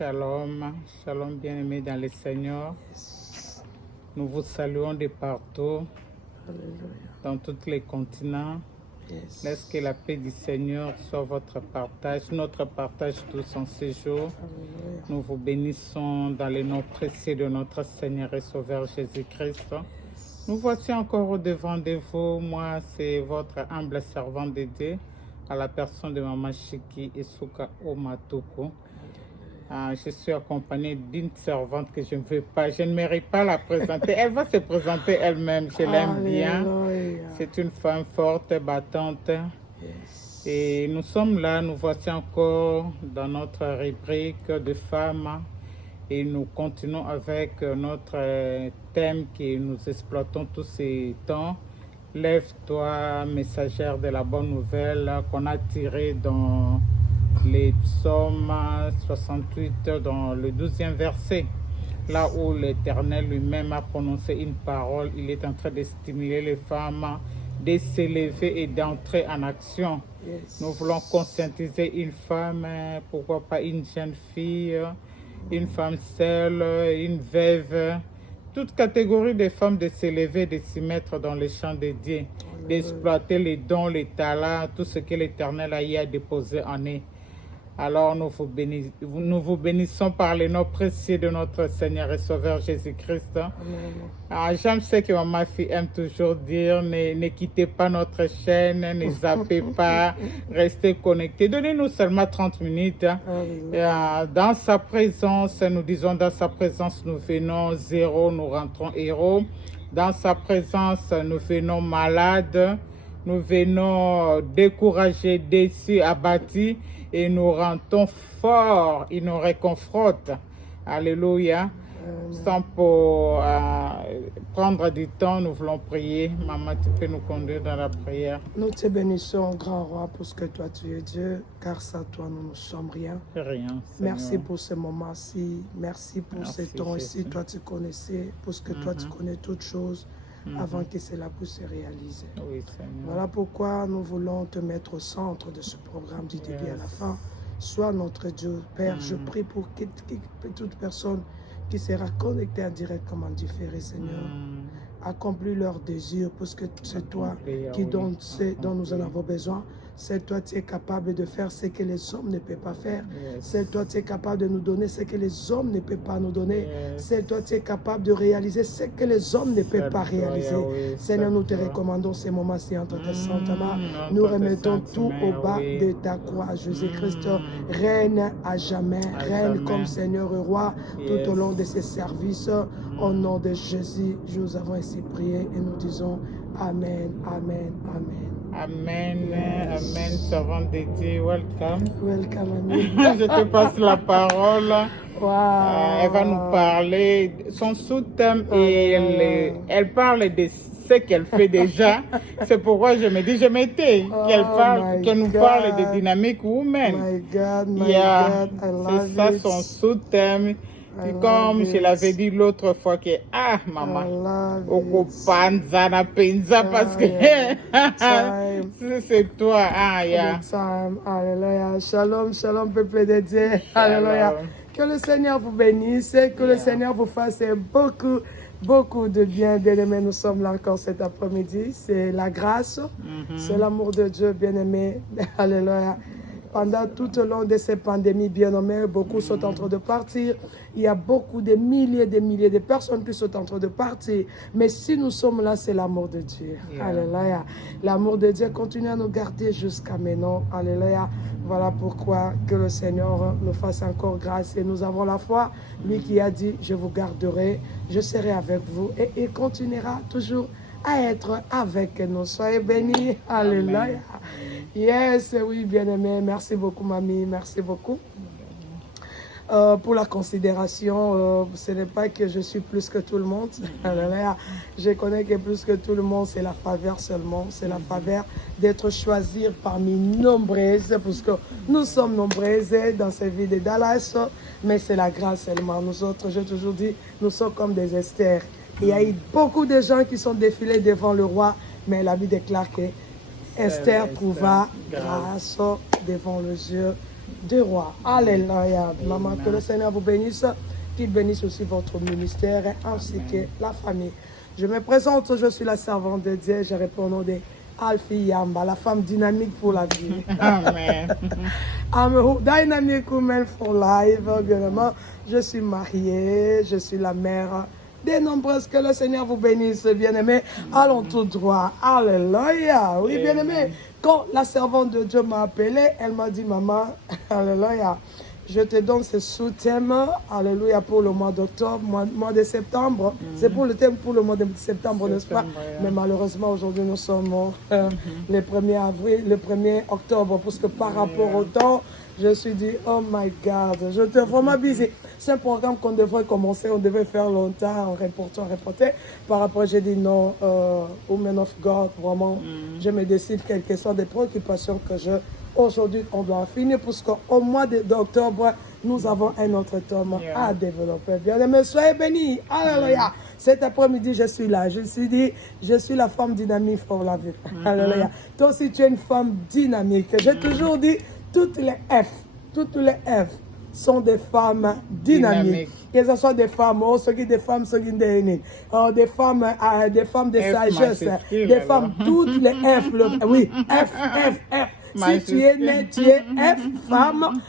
Shalom, shalom bien-aimés dans le Seigneur. Nous vous saluons de partout, dans tous les continents. Laisse que la paix du Seigneur soit votre partage, notre partage tous en ces jours. Nous vous bénissons dans le nom précieux de notre Seigneur et Sauveur Jésus-Christ. Nous voici encore au devant de vous. Moi, c'est votre humble servant de Dieu, à la personne de Maman Chiki Isuka Omatoko. Je suis accompagnée d'une servante que je ne mérite pas la présenter. Elle va se présenter elle-même, je l'aime bien. C'est une femme forte, battante. Et nous sommes là, nous voici encore dans notre rubrique de femmes. Et nous continuons avec notre thème que nous exploitons tous ces temps. Lève-toi, messagère de la bonne nouvelle, qu'on a tiré dans les psaumes 68, dans le 12e verset, là où l'Éternel lui-même a prononcé une parole. Il est en train de stimuler les femmes de s'élever et d'entrer en action. Nous voulons conscientiser une femme, pourquoi pas une jeune fille, une femme seule, une veuve, toute catégorie de femmes de s'élever, de s'y mettre dans les champs de Dieu, d'exploiter les dons, les talents, tout ce que l'Éternel a y a déposé en eux. Alors nous vous bénissons par le nom précieux de notre Seigneur et Sauveur Jésus-Christ. J'aime ce que ma fille aime toujours dire, ne quittez pas notre chaîne, ne zappez pas, restez connectés. Donnez-nous seulement 30 minutes. Dans sa présence, nous disons dans sa présence, nous venons zéro, nous rentrons héros. Dans sa présence, nous venons malades, nous venons découragés, déçus, abattus. Et nous rentrons forts, il nous réconforte. Alléluia. Sans pour prendre du temps, nous voulons prier. Maman, tu peux nous conduire dans la prière. Nous te bénissons, grand roi, parce que toi tu es Dieu, car sans toi nous ne sommes rien. Rien. Merci pour ce moment-ci, merci pour ce temps ici. Toi tu connaissais, parce que toi tu connais toutes choses avant que cela puisse se réaliser. Oui, voilà pourquoi nous voulons te mettre au centre de ce programme du début à la fin. Sois notre Dieu. Père, je prie pour toute personne qui sera connectée en direct comme en différé, Seigneur. Accomplis leurs désirs, parce que c'est toi qui donnes ce dont nous en avons besoin. C'est toi qui es capable de faire ce que les hommes ne peuvent pas faire. C'est toi qui es capable de nous donner ce que les hommes ne peuvent pas nous donner. C'est toi qui es capable de réaliser ce que les hommes ne peuvent pas réaliser. Seigneur, nous te recommandons ces moments-ci entre tes saintes mains. Nous remettons tout au bas de ta croix. Jésus-Christ, règne à jamais. Règne comme Seigneur et Roi tout au long de ces services. Au nom de Jésus, nous avons ainsi prié et nous disons Amen, Amen, Amen. Amen, Amen, servant de Dieu, welcome. Welcome, Amen. Je te passe la parole. Wow. Elle va nous parler, son sous-thème, et elle parle de ce qu'elle fait déjà. C'est pourquoi je me dis, je m'étais, qu'elle nous parle de dynamique woman. My God, my God, I love c'est ça son sous-thème. Puis comme je l'avais dit l'autre fois que, maman, okupanza na penza parce que c'est toi, Alléluia. Shalom, shalom, peuple de Dieu. Alléluia. Que le Seigneur vous bénisse, que le Seigneur vous fasse beaucoup de bien, bien-aimés. Nous sommes là encore cet après-midi. C'est la grâce, c'est l'amour de Dieu, bien-aimé. Alléluia. Pendant tout au long de ces pandémies, bien-aimés, beaucoup sont en train de partir. Il y a beaucoup de milliers de personnes qui sont en train de partir. Mais si nous sommes là, c'est l'amour de Dieu. Alléluia. L'amour de Dieu continue à nous garder jusqu'à maintenant. Alléluia. Voilà pourquoi que le Seigneur nous fasse encore grâce. Et nous avons la foi. Lui qui a dit, je vous garderai, je serai avec vous. Et il continuera toujours à être avec nous. Soyez bénis. Alléluia. Yes, oui, bien-aimé. Merci beaucoup, mamie. Merci beaucoup. Pour la considération, ce n'est pas que je suis plus que tout le monde. Je connais que plus que tout le monde, c'est la faveur seulement. C'est la faveur d'être choisi parmi nombreuses, parce que nous sommes nombreuses dans cette vie de Dallas, mais c'est la grâce seulement. Nous autres, j'ai toujours dit, nous sommes comme des Esther. Il y a eu beaucoup de gens qui sont défilés devant le roi, mais la Bible déclare que Esther trouva grâce devant les yeux 2 Rois. Alléluia. Maman, que le Seigneur vous bénisse, qu'il bénisse aussi votre ministère ainsi que la famille. Je me présente, je suis la servante de Dieu, je réponds au nom de Alfie Yamba, la femme dynamique pour la vie. Amen. I'm dynamic woman for life, bien évidemment. Je suis mariée, je suis la mère des nombreuses. Que le Seigneur vous bénisse, bien-aimés. Allons tout droit. Alléluia. Oui, bien-aimés. Quand la servante de Dieu m'a appelé, elle m'a dit, maman, alléluia, je te donne ce sous-thème, alléluia, pour le mois d'octobre, mois de septembre. C'est pour le thème pour le mois de septembre, n'est-ce pas? Mais malheureusement, aujourd'hui, nous sommes le 1er avril, le 1er octobre, parce que par rapport au temps, je me suis dit, oh my God, je te vraiment busy. C'est un programme qu'on devrait commencer, on devait faire longtemps, reporter. Par rapport, j'ai dit non, Women of God, vraiment, je me décide quelles que soient des préoccupations que je. Aujourd'hui, on doit finir parce qu'au mois d'octobre, nous avons un autre tome à développer. Bien-aimés, soyez bénis. Alléluia. Cet après-midi, je suis là. Je me suis dit, je suis la femme dynamique pour la vie. Alléluia. Toi aussi, tu es une femme dynamique. J'ai toujours dit, toutes les F sont des femmes dynamiques. Que ce soit des femmes, des femmes de sagesse, des femmes, toutes les F. Oui, F. Si tu es né, tu es F, femme.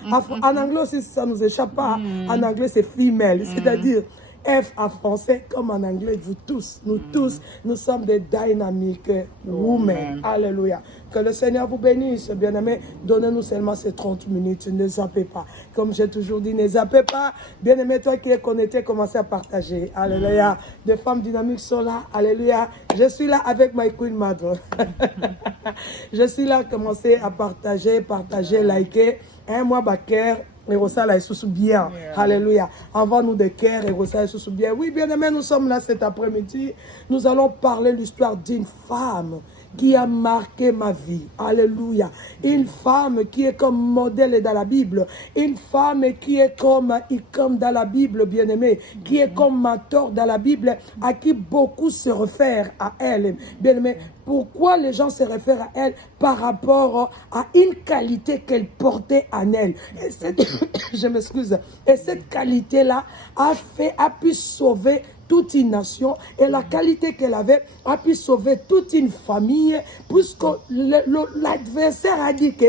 En anglais aussi, ça ne nous échappe pas. En anglais, c'est female. C'est-à-dire, F en français comme en anglais, vous tous, nous tous, nous sommes des dynamiques women. Alléluia. Que le Seigneur vous bénisse, bien-aimés. Donnez-nous seulement ces 30 minutes, ne zappez pas. Comme j'ai toujours dit, ne zappez pas. Bien-aimé, toi qui es connecté, commencez à partager. Alléluia. Des femmes dynamiques sont là. Alléluia. Je suis là avec my Queen Mother. Je suis là, commencez à partager, liker. Moi, Baker. Et Rosala est sous bien. Alléluia. Envoie-nous des cœurs et Rosala est sous bien. Oui, bien aimé, nous sommes là cet après-midi. Nous allons parler de l'histoire d'une femme qui a marqué ma vie. Alléluia. Une femme qui est comme modèle dans la Bible. Une femme qui est comme dans la Bible, bien aimé. Qui est comme mentor dans la Bible, à qui beaucoup se réfèrent à elle. Bien aimé. Pourquoi les gens se réfèrent à elle? Par rapport à une qualité qu'elle portait en elle. Et je m'excuse. Et cette qualité-là a pu sauver toute une nation. Et la qualité qu'elle avait a pu sauver toute une famille. Puisque l'adversaire a dit que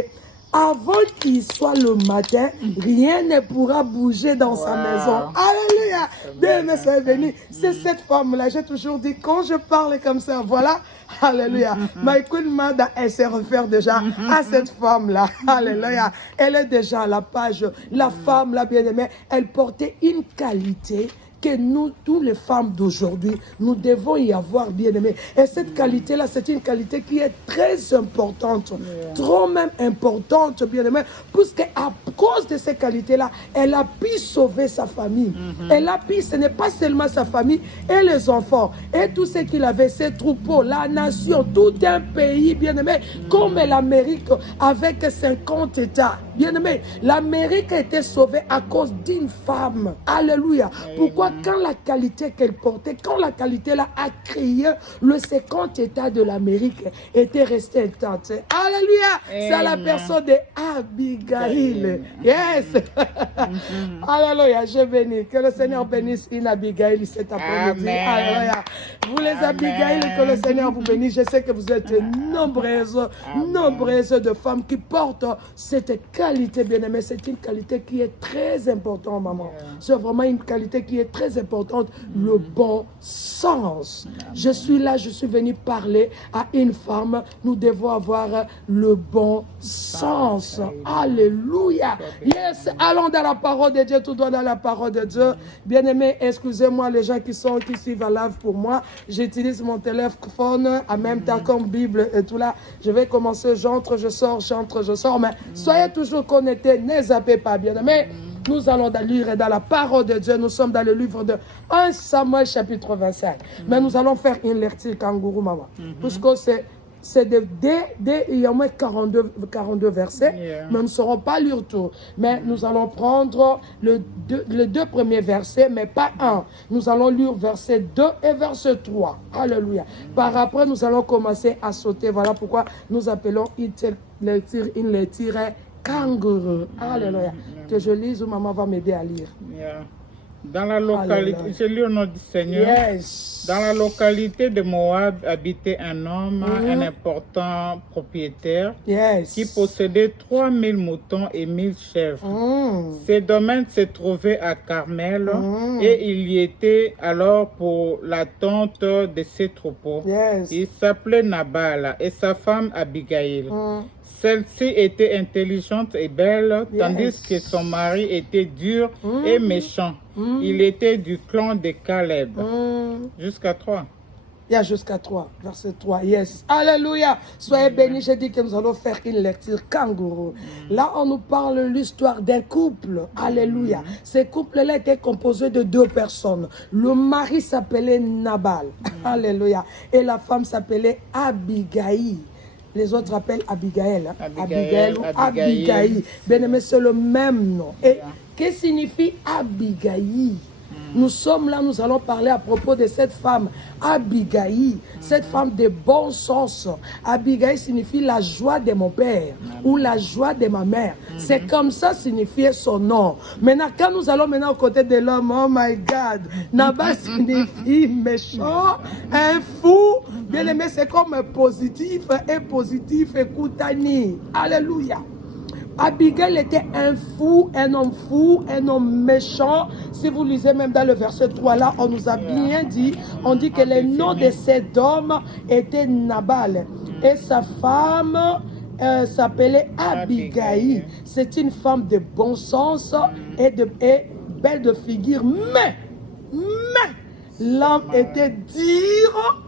avant qu'il soit le matin, rien ne pourra bouger dans sa maison. Alléluia. Bien, soyez bénis. C'est cette femme-là. J'ai toujours dit, quand je parle comme ça, voilà. Alléluia. My Queen Mother, elle se réfère déjà à cette femme-là. Alléluia. Elle est déjà à la page. La femme, la bien-aimée, elle portait une qualité que nous, toutes les femmes d'aujourd'hui, nous devons y avoir, bien-aimés. Et cette qualité-là, c'est une qualité qui est très importante, trop même importante, bien-aimés, puisque à cause de cette qualité-là, elle a pu sauver sa famille. Elle a pu, ce n'est pas seulement sa famille et les enfants, et tout ce qu'il avait, ses troupeaux, la nation, tout un pays, bien-aimé, comme l'Amérique, avec 50 États. Bien-aimé, l'Amérique a été sauvée à cause d'une femme. Alléluia. Pourquoi? Quand la qualité qu'elle portait, quand la qualité-là a créé le 50 États de l'Amérique était resté intacte. Alléluia. C'est la personne de Abigail. Yes. Alléluia. Je bénis. Que le Seigneur bénisse une Abigail cet après-midi. Alléluia. Vous les Abigail, que le Seigneur vous bénisse. Je sais que vous êtes nombreuses de femmes qui portent cette qualité, bien-aimée. C'est une qualité qui est très importante, maman. C'est vraiment une qualité qui est très importante, le bon sens. Je suis là, je suis venu parler à une femme. Nous devons avoir le bon sens. Alléluia. Yes, allons dans la parole de Dieu, tout doit dans la parole de Dieu. Bien-aimés, excusez-moi les gens qui suivent à live pour moi. J'utilise mon téléphone en même temps comme Bible et tout là. Je vais commencer, j'entre, je sors, mais soyez toujours connectés, ne zappez pas, bien-aimés. Nous allons lire dans la parole de Dieu. Nous sommes dans le livre de 1 Samuel chapitre 25. Mais nous allons faire une lecture kangourou, maman. Parce que c'est il y a au moins 42 versets. Mais nous ne saurons pas lire tout. Mais nous allons prendre les deux premiers versets, mais pas un. Nous allons lire verset 2 et verset 3. Alléluia. Par après, nous allons commencer à sauter. Voilà pourquoi nous appelons une lecture kangourou. Alléluia. Que je lise ou maman va m'aider à lire. Yeah. Dans la localité, Alléluia. je lis au nom du Seigneur. Yes. Dans la localité de Moab habitait un homme, un important propriétaire, Yes. qui possédait 3000 moutons et 1000 chèvres. Ses domaines se trouvaient à Carmel et il y était alors pour l'attente de ses troupeaux. Yes. Il s'appelait Nabal et sa femme Abigail. Celle-ci était intelligente et belle, tandis que son mari était dur et méchant. Il était du clan de Caleb. Jusqu'à 3. Il y a jusqu'à 3, verset 3. Yes. Alléluia. Soyez bénis. J'ai dit que nous allons faire une lecture kangourou. Là, on nous parle de l'histoire d'un couple. Alléluia. Ce couple-là était composé de 2 personnes. Le mari s'appelait Nabal. Alléluia. Et la femme s'appelait Abigail. Les autres appellent Abigail. Hein? Abigail ou Abigail. Bien aimé, c'est le même nom. Et qu'est-ce que signifie Abigail? Nous sommes là, nous allons parler à propos de cette femme, Abigail, cette femme de bon sens. Abigail signifie la joie de mon père ou la joie de ma mère. C'est comme ça signifiait son nom. Maintenant, quand nous allons maintenant aux côtés de l'homme, oh my God, Nabal signifie méchant, un fou. Bien aimé, c'est comme positif et positif et koutani. Alléluia. Abigail était un fou, un homme méchant. Si vous lisez même dans le verset 3 là, on nous a bien dit, on dit que le nom de cet homme était Nabal. Et sa femme s'appelait Abigail. C'est une femme de bon sens et belle de figure. Mais l'homme était dur,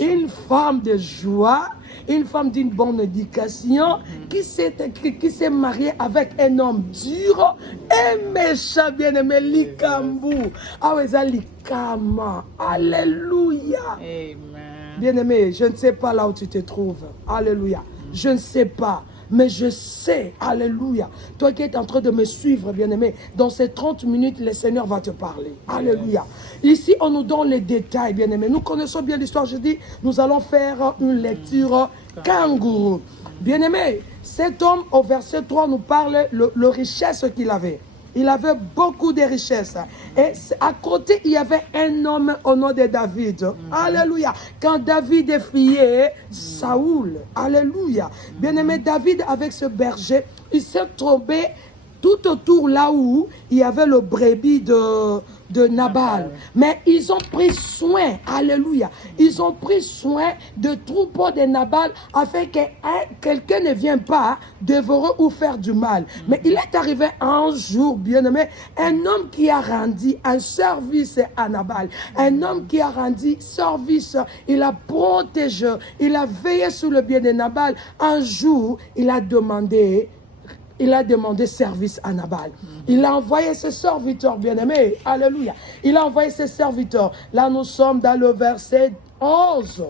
une femme de joie, une femme d'une bonne éducation qui s'est mariée avec un homme dur et méchant, bien-aimé, Likambu. Ah oui, ça Likama. Alléluia. Amen. Bien-aimé, je ne sais pas là où tu te trouves. Alléluia. Je ne sais pas. Mais je sais, alléluia, toi qui es en train de me suivre, bien-aimé, dans ces 30 minutes, le Seigneur va te parler. Alléluia. Ici, on nous donne les détails, bien-aimé. Nous connaissons bien l'histoire, je dis, nous allons faire une lecture kangourou. Bien-aimé, cet homme, au verset 3, nous parle le richesse qu'il avait. Il avait beaucoup de richesses. Et à côté, il y avait un homme au nom de David. Alléluia. Quand David effrayait Saoul. Alléluia. Bien-aimé, David, avec ce berger, il s'est trompé tout autour là où il y avait le brebis de Nabal. Mais ils ont pris soin, alléluia, ils ont pris soin de troupeaux de Nabal afin que quelqu'un ne vienne pas dévorer ou faire du mal. Mais il est arrivé un jour, bien-aimé, un homme qui a rendu un service à Nabal, un homme qui a rendu service, il a protégé, il a veillé sur le bien de Nabal. Un jour, il a demandé service à Nabal. Il a envoyé ses serviteurs, bien-aimés. Alléluia. Il a envoyé ses serviteurs. Là, nous sommes dans le verset 11.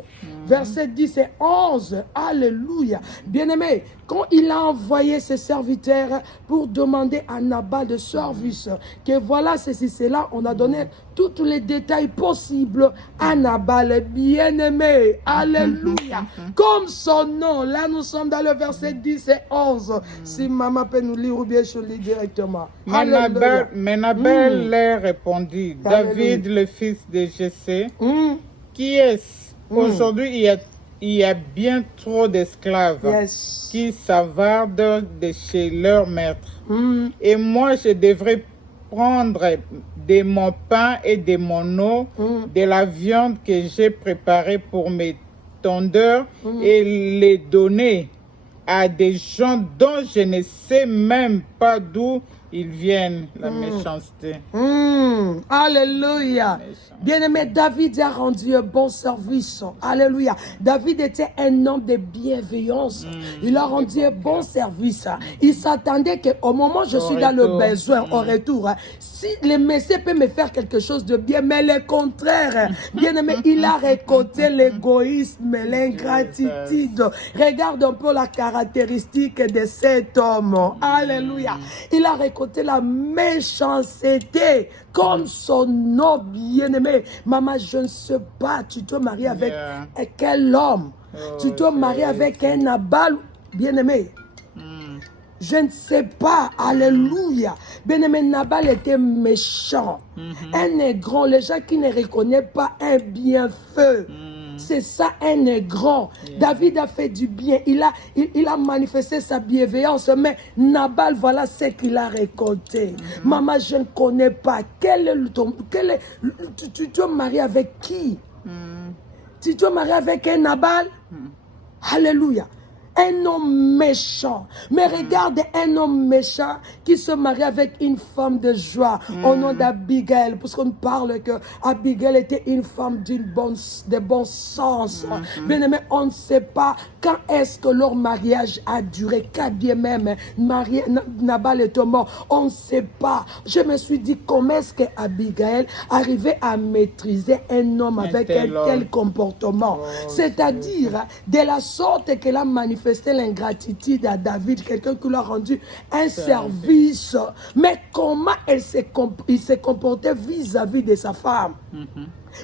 Verset 10 et 11. Alléluia. Bien-aimé, quand il a envoyé ses serviteurs pour demander à Nabal de service, que voilà ceci, cela, on a donné tous les détails possibles à Nabal, bien-aimé. Alléluia. Comme son nom. Là, nous sommes dans le verset 10 et 11. Si maman peut nous lire ou bien je lis directement. Mais Nabal leur répondit, David, le fils de Jessé, qui est-ce? Aujourd'hui, il y a bien trop d'esclaves qui savardent de chez leur maître. Et moi, je devrais prendre de mon pain et de mon eau, de la viande que j'ai préparée pour mes tondeurs et les donner à des gens dont je ne sais même pas d'où ils viennent, la méchanceté. Alléluia. Bien-aimé, David a rendu un bon service. Alléluia. David était un homme de bienveillance. Il a rendu un bon service. Il s'attendait qu'au moment où je suis dans le besoin, au retour, si le Messie peut me faire quelque chose de bien, mais le contraire, bien-aimé, il a récolté l'égoïsme, l'ingratitude. Regarde un peu la caractéristique de cet homme. Alléluia. Il a récolté la méchanceté comme son nom, bien-aimé. Maman, je ne sais pas, tu te maries avec quel homme? Tu te maries avec un Nabal, bien-aimé. je ne sais pas, alléluia. Bien-aimé, Nabal était méchant. Un négron, les gens qui ne reconnaissent pas un bienfait. C'est ça, un négron. David a fait du bien. Il a manifesté sa bienveillance. Mais Nabal, voilà ce qu'il a récolté. Maman, je ne connais pas. Tu es marié avec qui? Tu es marié avec un Nabal? Alléluia. Un homme méchant. Mais regarde un homme méchant qui se marie avec une femme de joie au nom d'Abigail. Parce qu'on parle que Abigail était une femme de bon sens. Bien aimé, on ne sait pas quand est-ce que leur mariage a duré. Quand bien même Nabal est mort, on ne sait pas. Je me suis dit comment est-ce que Abigail arrivait à maîtriser un homme avec un tel comportement. C'est-à-dire de la sorte qu'elle a manifesté l'ingratitude à David, quelqu'un qui lui a rendu un service. Mais comment il s'est comporté vis-à-vis de sa femme?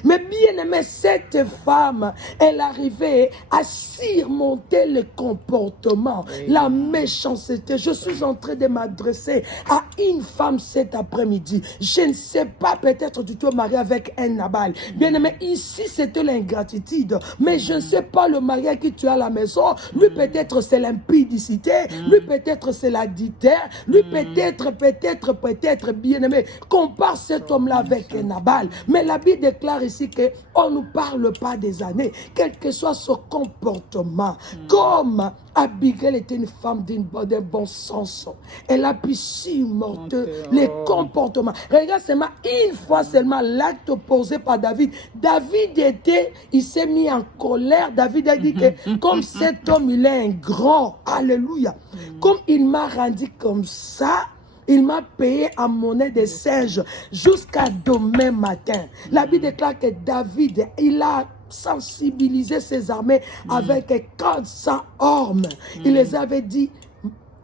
Mais bien aimé, cette femme, elle arrivait à surmonter le comportement, la méchanceté. Je suis en train de m'adresser à une femme cet après-midi. Je ne sais pas, peut-être tu te maries avec un Nabal. Bien aimé, ici c'était l'ingratitude. Mais je ne sais pas le mari que tu as à la maison. Lui peut-être c'est l'impudicité. Lui peut-être c'est la ditère. Lui peut-être, bien aimé, compare cet homme-là avec un Nabal. Mais la Bible déclare ici qu'on ne parle pas des années, quel que soit son comportement. Comme Abigail était une femme d'un bon sens, elle a pu surmonter les comportements. Regarde seulement, une fois seulement, l'acte posé par David. Il s'est mis en colère. David a dit que comme cet homme, il est un grand, alléluia, comme il m'a rendu comme ça, il m'a payé en monnaie de singe jusqu'à demain matin. La Bible déclare que David, il a sensibilisé ses armées avec 400 hommes. Il les avait dit,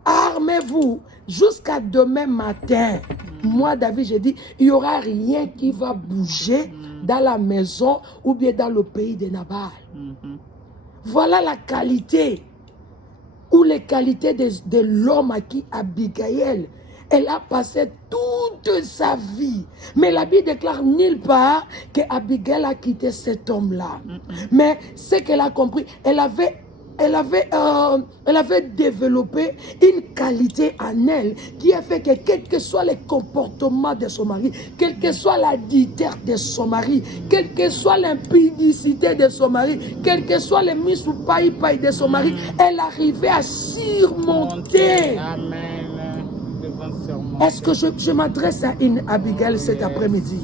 armez-vous jusqu'à demain matin. Moi, David, j'ai dit, il n'y aura rien qui va bouger dans la maison ou bien dans le pays de Nabal. Voilà la qualité ou les qualités de l'homme à qui Abigail, elle a passé toute sa vie. Mais la Bible déclare nulle part que Abigail a quitté cet homme-là. Mais ce qu'elle a compris, elle avait développé une qualité en elle qui a fait que quel que soit le comportement de son mari, quelle que soit la ditère de son mari, quelle que soit l'impudicité de son mari, quel que soit le misoupaï de son mari, elle arrivait à surmonter. Amen. Est-ce que je m'adresse à une Abigail cet après-midi?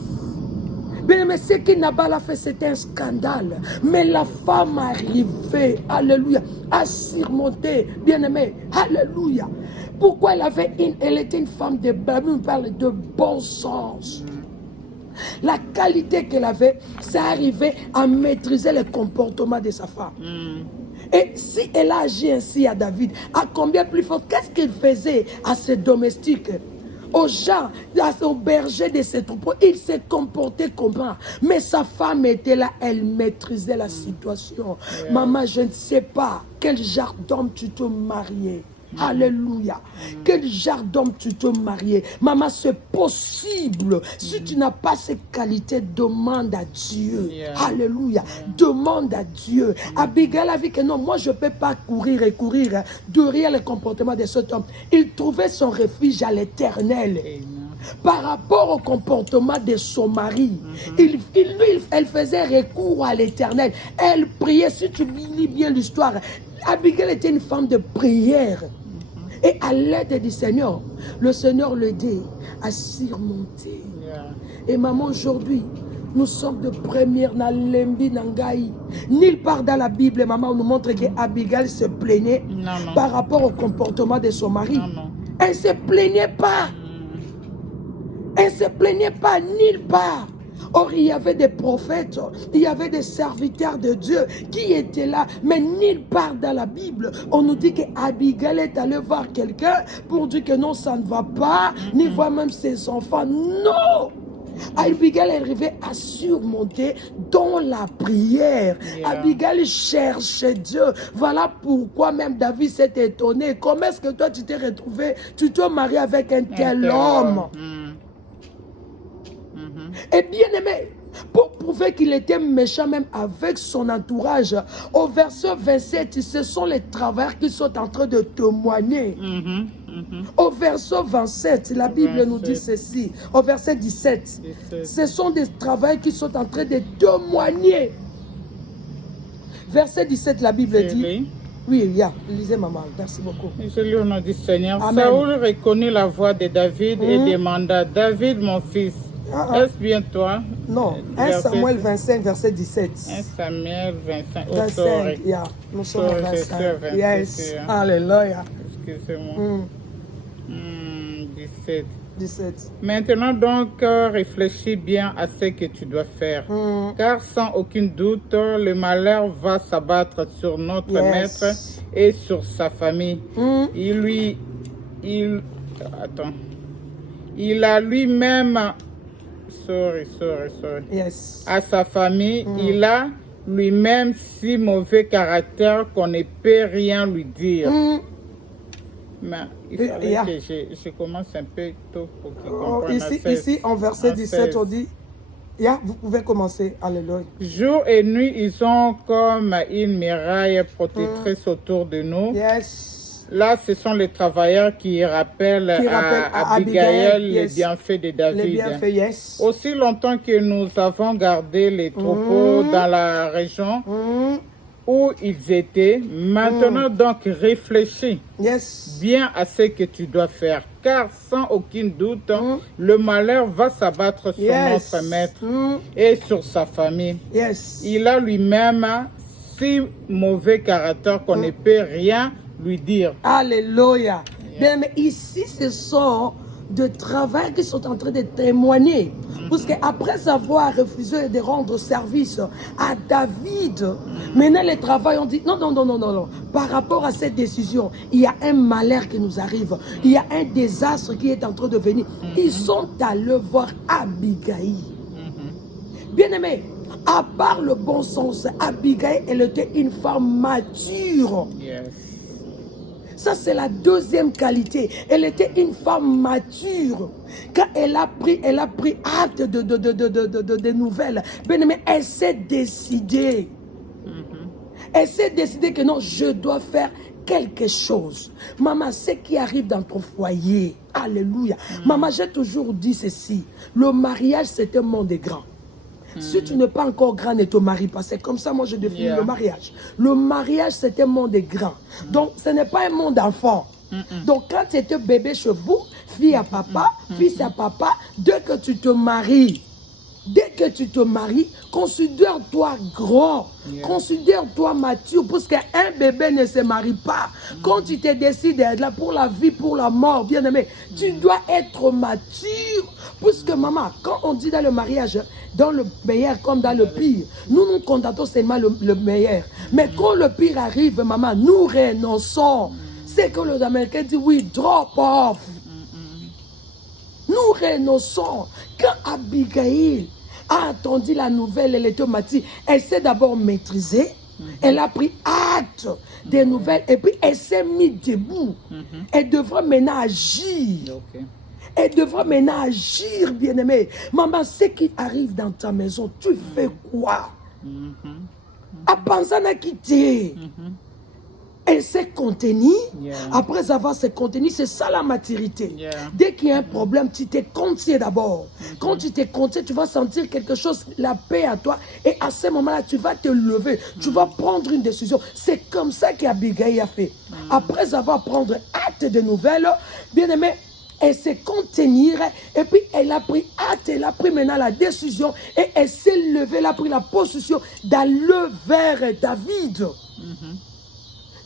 Bien, mais ce que Nabal a fait, c'était un scandale. Mais la femme arrivait, alléluia, à surmonter, bien aimé, alléluia. Pourquoi elle était une femme de, la Bible parle de bon sens. La qualité qu'elle avait, c'est arriver à maîtriser le comportement de sa femme. Et si elle a agi ainsi à David, à combien plus fort, qu'est-ce qu'il faisait à ses domestiques, aux gens, aux bergers de ses troupeaux? Il s'est comporté comment? Mais sa femme était là, elle maîtrisait la situation. Maman, je ne sais pas quel genre d'homme tu te mariais. Alléluia. Quel genre d'homme tu te mariais? Maman, c'est possible. Si tu n'as pas ces qualités, demande à Dieu. Alléluia. Demande à Dieu. Abigail a vu que non, moi je ne peux pas courir et courir derrière le comportement de cet homme. Il trouvait son refuge à l'Éternel. Par rapport au comportement de son mari, elle faisait recours à l'Éternel. Elle priait. Si tu lis bien l'histoire, Abigail était une femme de prière. Et à l'aide du Seigneur, le Seigneur l'aidait à surmonter. Et maman, aujourd'hui, nous sommes de première dans l'Embi Nangaï. Nulle part dans la Bible, maman, on nous montre qu'Abigail se plaignait par rapport au comportement de son mari. Elle ne se plaignait pas. Elle ne se plaignait pas nulle part. Or, il y avait des prophètes, il y avait des serviteurs de Dieu qui étaient là, mais nulle part dans la Bible, on nous dit qu'Abigail est allée voir quelqu'un pour dire que non, ça ne va pas, ni voir même ses enfants. Non! Abigail est arrivée à surmonter dans la prière. Abigail cherchait Dieu. Voilà pourquoi même David s'est étonné. Comment est-ce que toi tu t'es retrouvé, tu te maries avec un tel homme? Et bien aimé, pour prouver qu'il était méchant même avec son entourage, au verset 27, ce sont les travailleurs qui sont en train de témoigner. Au verset 27, la Bible nous dit ceci. Au verset 17, ce sont des travailleurs qui sont en train de témoigner. Verset 17, la Bible dit... Oui, lisez maman, merci beaucoup. Je lis au nom du Seigneur. Amen. Saoul reconnut la voix de David et demanda, David mon fils, est-ce bien toi? Non, 1 Samuel 25, verset 17. 1 Samuel 25, oh, 25, nous sommes à 25. Yes, alléluia. Excusez-moi. 17. Maintenant donc, réfléchis bien à ce que tu dois faire, car sans aucun doute, le malheur va s'abattre sur notre maître et sur sa famille. Il a lui-même, à sa famille, il a lui-même si mauvais caractère qu'on ne peut rien lui dire. Mais il fallait que je commence un peu tôt pour qu'il comprenne. Ici, en verset 17, on dit, vous pouvez commencer, alléluia. Jour et nuit, ils ont comme une muraille protectrice autour de nous. Là, ce sont les travailleurs qui rappellent à Abigail les bienfaits de David. Aussi longtemps que nous avons gardé les troupeaux dans la région où ils étaient, maintenant donc réfléchis bien à ce que tu dois faire, car sans aucun doute, le malheur va s'abattre sur notre maître et sur sa famille. Il a lui-même si mauvais caractère qu'on ne peut rien lui dire. Alléluia. Bien, mais ici, ce sont de travail qui sont en train de témoigner. Parce qu'après avoir refusé de rendre service à David, maintenant les travailleurs ont dit non. Par rapport à cette décision, il y a un malheur qui nous arrive. Il y a un désastre qui est en train de venir. Ils sont allés voir Abigail. Bien-aimé, à part le bon sens, Abigail, elle était une femme mature. Ça, c'est la deuxième qualité. Elle était une femme mature. Quand elle a pris hâte de nouvelles, bien-aimé, elle s'est décidée. Elle s'est décidée que non, je dois faire quelque chose. Maman, ce qui arrive dans ton foyer, alléluia. Maman, j'ai toujours dit ceci. Le mariage, c'est un monde grand. Si tu n'es pas encore grand, ne te marie pas. C'est comme ça, moi, je définis le mariage. Le mariage, c'est un monde grand. Donc, ce n'est pas un monde d'enfant. Donc, quand tu étais bébé chez vous, fille à papa, fils à papa, dès que tu te maries, considère-toi grand, considère-toi mature, parce qu'un bébé ne se marie pas. Quand tu te décides d'être là pour la vie, pour la mort, bien aimé, tu dois être mature. Parce que maman, quand on dit dans le mariage, dans le meilleur comme dans le pire, nous constatons seulement le meilleur. Mais quand le pire arrive, maman, nous renonçons. C'est que les Américains disent, oui, drop off. Nous renonçons. Quand Abigail a entendu la nouvelle, elle était mature, elle s'est d'abord maîtrisée, elle a pris hâte des nouvelles et puis elle s'est mise debout. Elle devra maintenant agir. Elle devra maintenant agir, bien-aimé. Maman, ce qui arrive dans ta maison, tu fais quoi? À penser à quitter. Elle s'est contenue. Après avoir se contenu, c'est ça la maturité. Dès qu'il y a un problème, tu t'es contiens d'abord. Quand tu t'es contiens, tu vas sentir quelque chose, la paix à toi. Et à ce moment-là, tu vas te lever. Tu vas prendre une décision. C'est comme ça qu'Abigail a fait. Après avoir pris hâte de nouvelles, bien aimé, elle s'est contenue et puis elle a pris hâte, elle a pris maintenant la décision et elle s'est levée, elle a pris la position d'aller vers David.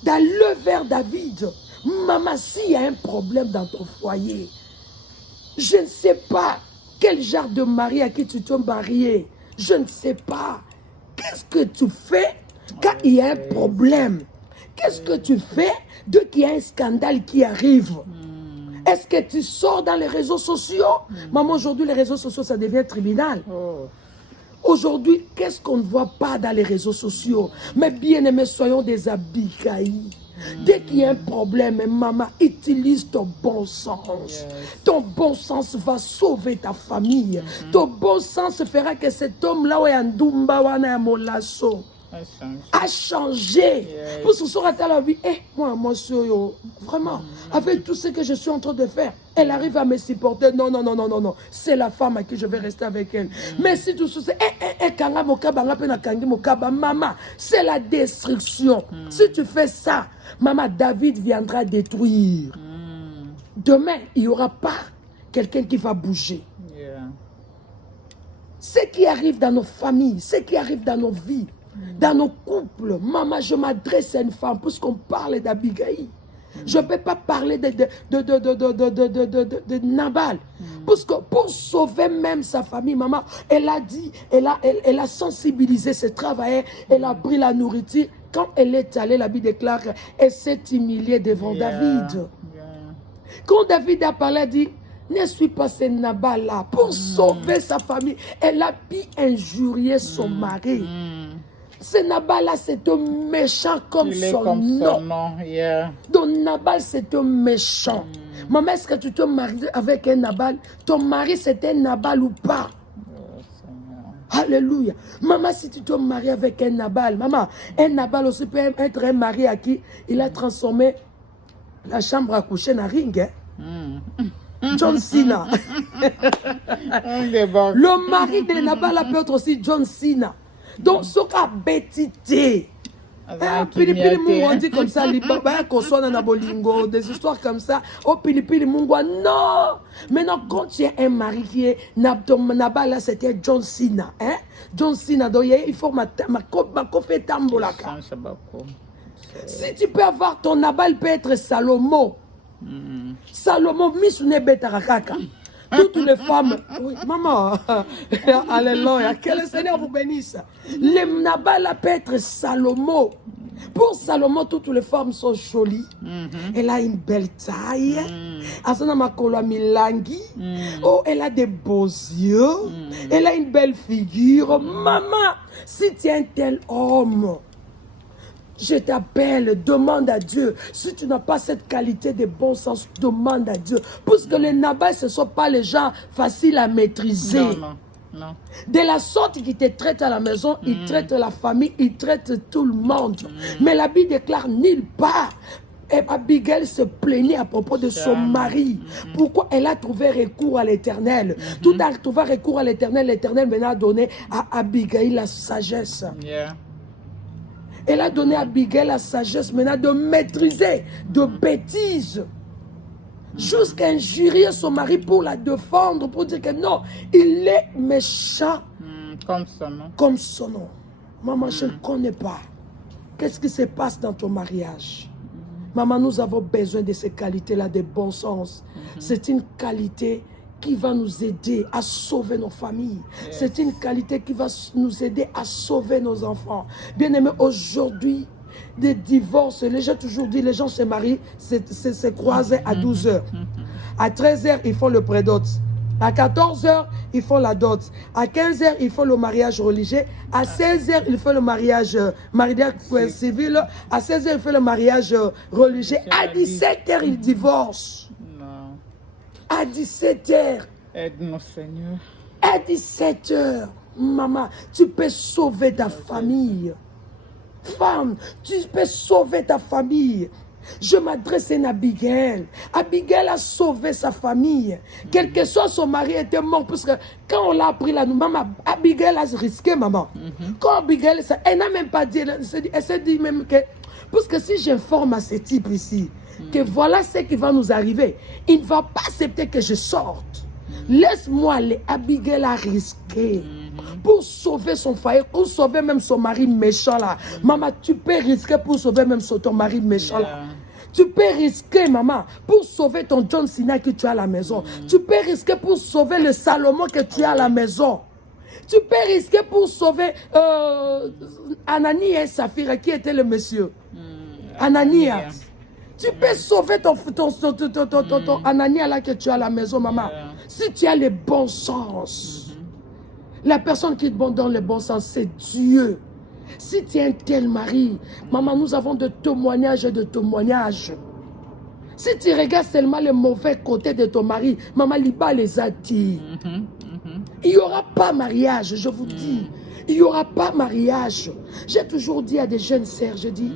D'aller vers David. Maman, s'il y a un problème dans ton foyer, je ne sais pas quel genre de mari à qui tu t'es marié. Je ne sais pas. Qu'est-ce que tu fais quand il y a un problème? Qu'est-ce que tu fais dès qu'il y a un scandale qui arrive? Est-ce que tu sors dans les réseaux sociaux? Maman, aujourd'hui, les réseaux sociaux, ça devient tribunal. Oh. Aujourd'hui, qu'est-ce qu'on ne voit pas dans les réseaux sociaux? Mais bien aimés, soyons des Abigaï. Dès qu'il y a un problème, maman, utilise ton bon sens. Ton bon sens va sauver ta famille. Ton bon sens fera que cet homme-là, a changé. Pour ce soir, à la vie, moi, vraiment, avec tout ce que je suis en train de faire, elle arrive à me supporter. Non, non, non, non, non, non. C'est la femme à qui je vais rester avec elle. Mais si tout ça, maman, c'est la destruction. Si tu fais ça, maman, David viendra détruire. Demain, il n'y aura pas quelqu'un qui va bouger. Ce qui arrive dans nos familles, ce qui arrive dans nos vies, dans nos couples. Maman, je m'adresse à une femme, puisqu'on parle d'Abigaï. Je ne peux pas parler de Nabal. Parce que pour sauver même sa famille, maman, elle a dit, elle a sensibilisé ses travailleurs, elle a pris la nourriture. Quand elle est allée, la Bible déclare, elle s'est humiliée devant David. Quand David a parlé, elle dit, ne suis pas ce Nabal-là. Pour sauver sa famille, elle a pu injurier son mari. Ce Nabal-là, c'est un méchant comme son nom. Donc Nabal, c'est un méchant. Maman, est-ce que tu te maries avec un Nabal? Ton mari, c'est un Nabal ou pas? Alléluia. Maman, si tu te maries avec un Nabal, maman, un Nabal aussi peut être un mari à qui il a transformé la chambre à coucher en ring. John Cena. Le mari de Nabal peut être aussi John Cena. Donc, ce qu'a bêtité. Pilipili Mungu, on dit comme ça, des histoires comme ça. Oh, Pilipili Mungu, non. Maintenant, quand tu as un mari qui est Nabal, là, c'était John Cena. Hein? John Cena, donc il faut ma kofé tambolaka. Si tu peux avoir ton Nabal, peut être Salomon. Salomon, Misune Betarakaka. Toutes les femmes, oui, maman, alléluia, que le Seigneur vous bénisse. Le Nabal peut être Salomon. Pour Salomon, toutes les femmes sont jolies. Elle a une belle taille. Oh, elle a des beaux yeux. Elle a une belle figure. Maman, si tu es un tel homme, je t'appelle, demande à Dieu. Si tu n'as pas cette qualité de bon sens, demande à Dieu. Parce que les Nabal, ce ne sont pas les gens faciles à maîtriser. Non. De la sorte qu'ils te traitent à la maison, ils traitent la famille, ils traitent tout le monde. Mais la Bible déclare nulle part. Et Abigail se plaignait à propos de son mari. Pourquoi elle a trouvé recours à l'Éternel? Tout a trouvé recours à l'Éternel. L'Éternel maintenant a donné à Abigail la sagesse. Elle a donné à Abigail la sagesse maintenant de maîtriser de bêtises. Jusqu'à injurier son mari pour la défendre, pour dire que non, il est méchant. Comme son nom. Comme son nom. Maman, je ne connais pas. Qu'est-ce qui se passe dans ton mariage? Maman, nous avons besoin de ces qualités-là de bon sens. C'est une qualité qui va nous aider à sauver nos familles. C'est une qualité qui va nous aider à sauver nos enfants. Bien aimé, aujourd'hui, des divorces, les gens toujours dit, les gens se marient, se croisent à 12 heures. À 13 heures, ils font le prédot. À 14 heures, ils font la dot. À 15 heures, ils font le mariage religieux. À 16 heures, ils font le mariage civil. À 16 heures, ils font le mariage religieux. À 17 heures, ils divorcent. À 17 heures. Aide-nous, Seigneur. À 17 heures, maman, tu peux sauver ta famille. Femme, tu peux sauver ta famille. Je m'adresse à Abigail. Abigail a sauvé sa famille. Quel que soit son mari était mort. Parce que quand on l'a appris là, maman, Abigail a risqué, maman. Quand Abigail, elle n'a même pas dit, elle s'est dit même que, parce que si j'informe à ce type ici, que voilà ce qui va nous arriver, il ne va pas accepter que je sorte. Laisse-moi aller. Abigail a risqué. Pour sauver son foyer, pour sauver même son mari méchant là. Maman, tu peux risquer pour sauver même ton mari méchant là. Tu peux risquer, maman, pour sauver ton John Cena que tu as à la maison. Tu peux risquer pour sauver le Salomon que tu as à la maison. Tu peux risquer pour sauver Ananias et Saphira, qui était le monsieur. Ananias. Tu peux sauver ton Anania là que tu as à la maison, maman. Si tu as le bon sens. La personne qui est dans le bon sens, c'est Dieu. Si tu es un tel mari, maman, nous avons de témoignages et de témoignages. Si tu regardes seulement le mauvais côté de ton mari, maman Liba les a dit. Il n'y aura pas mariage, je vous dis. Il n'y aura pas mariage. J'ai toujours dit à des jeunes sœurs, je dis,